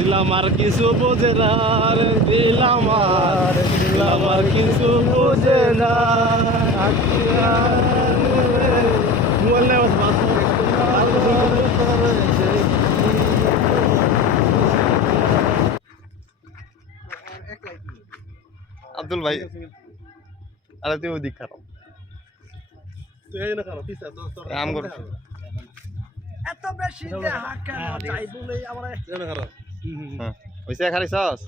দিলাম আর কিছু বোঝে না রে, দিলাম আর কিছু বোঝে না। আব্দুল ভাই আরে তুই ওদিক খারাপ আম করছি এত বেশি দেখা কেন যাই বলে আমরা হইছে খারিছস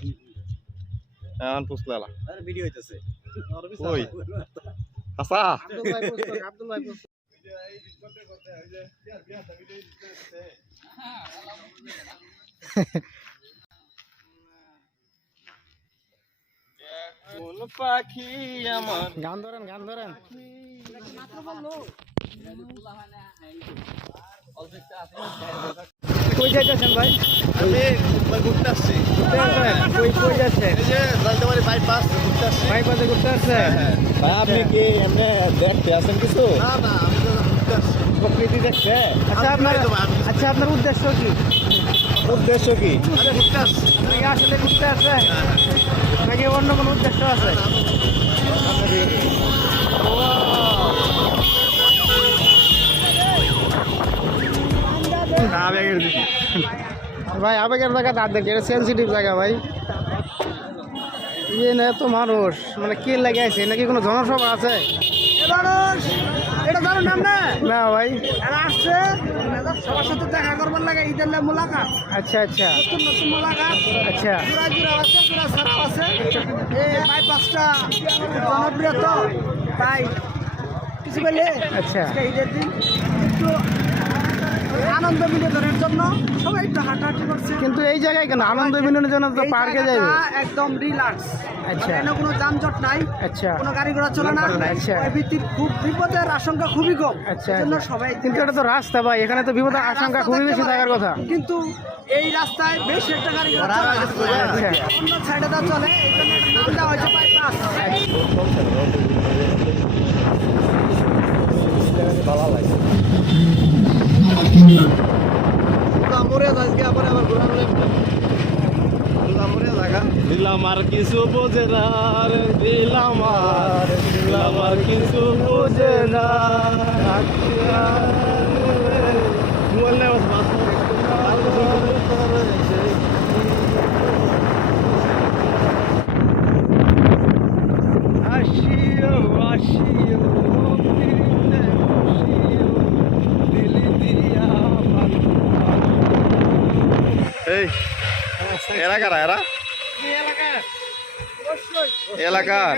এখন পুছলালা আরে ভিডিও হইতাছে ওই আসা আব্দুল ভাই কোন পাখি আমার গান ধরেন কই যাইতেছেন ভাই? আমি ঘুরতে আসছি কই যাচ্ছেন? এই যে জালদাবাড়ি বাইপাস ঘুরতে আসছি বাইপাসে ঘুরতে আসছেন? ভাই আপনি কি এমনি দেখতে আসেন কিছু না না আমি তো ঘুরতে আসছি প্রকৃতি দেখতে আচ্ছা আপনার উদ্দেশ্য কি? উদ্দেশ্য কি আরে ঘুরতে আসছি। আপনি কি আসলে ঘুরতে আসছেন নাকি অন্য কোনো উদ্দেশ্য আছে? আবেগের দিকে ভাই আবেগের জায়গা তার দেখে এটা সেন্সিটিভ জায়গা ভাই। ইয়ে না এত মানুষ মানে কি লাগে আছে নাকি কোনো জনসভা আছে? এটা জানো নাম না? না ভাই এরা আসছে সবার সাথে দেখা করবার লাগে ঈদের মুলাকাত। আচ্ছা আচ্ছা নতুন মুলাকাত আচ্ছা জোড়া আছে জোড়া ছাড়াও আছে এই বাইপাসটা জনপ্রিয় তো তাই কিছু বলে আচ্ছা ঈদের দিন একটু আনন্দ বিনোদনের জন্য সবাই একটু হাঁটাহাঁটি করছে। কিন্তু এই জায়গায় কেন আনন্দ বিনোদনের জন্য তো পার্কে যাবে একদম রিল্যাক্স। আচ্ছা এখানে কোনো যানজট নাই। আচ্ছা কোনো গাড়ি ঘোড়া চলে না। আচ্ছা খুব বিপদের আশঙ্কা খুবই কম। আচ্ছা জন্য সবাই কিন্তু এটা তো রাস্তা ভাই এখানে তো বিপদের আশঙ্কা খুবই বেশি থাকার কথা কিন্তু এই রাস্তায় বেশ একটা গাড়ি ঘোড়া চলে অন্য সাইডে তো চলে এই জন্য নাম দেওয়া হয়েছে বাইপাস। ভালো লাগে দিলাম আর কিছু বোঝে না রে, দিলাম আর কিছু বোঝে না। আসিও আসিও এই এরা কারা এরা এলাকার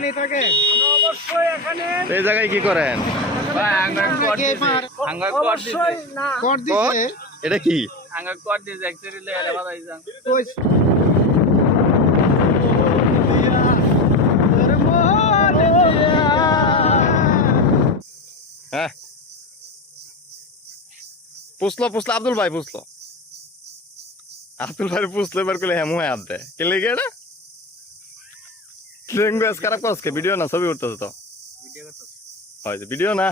এই জায়গায় কি করেন এটা কি হ্যাঁ পুছলো আব্দুল ভাই পুছলো পুছলো এবার করলে হেমু হাত দেয় কে লেগে এটা ল্যাঙ্গুয়েজ খারাপ করছে ভিডিও না ছবি উঠতেছে তো হয়তো ভিডিও না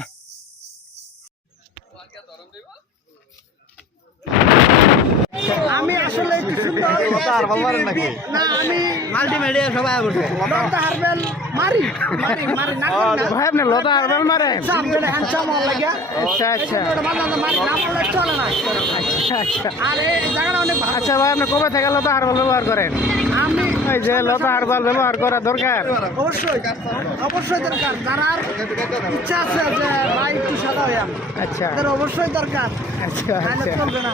আমি আসলে একটু সুন্দর না আমি মাল্টিমিডিয়া সবাই বলছে লতা হারবেল মারি না ভাই আপনি লতা হারবেল মারে সামনে হ্যান্ডসাম হল লাগে আচ্ছা আচ্ছা মারি না বললে চলে না আচ্ছা আর এই জায়গাটা অনেক আচ্ছা ভাই আপনি কবে থেকে লতা হারবেল ব্যবহার করেন? আমি এই যে লতা হারবেল ব্যবহার করা দরকার অবশ্যই দরকার যারা ইচ্ছা আছে যে ভাই একটু সাদা হইয়া আচ্ছা অবশ্যই দরকার আচ্ছা চলবে না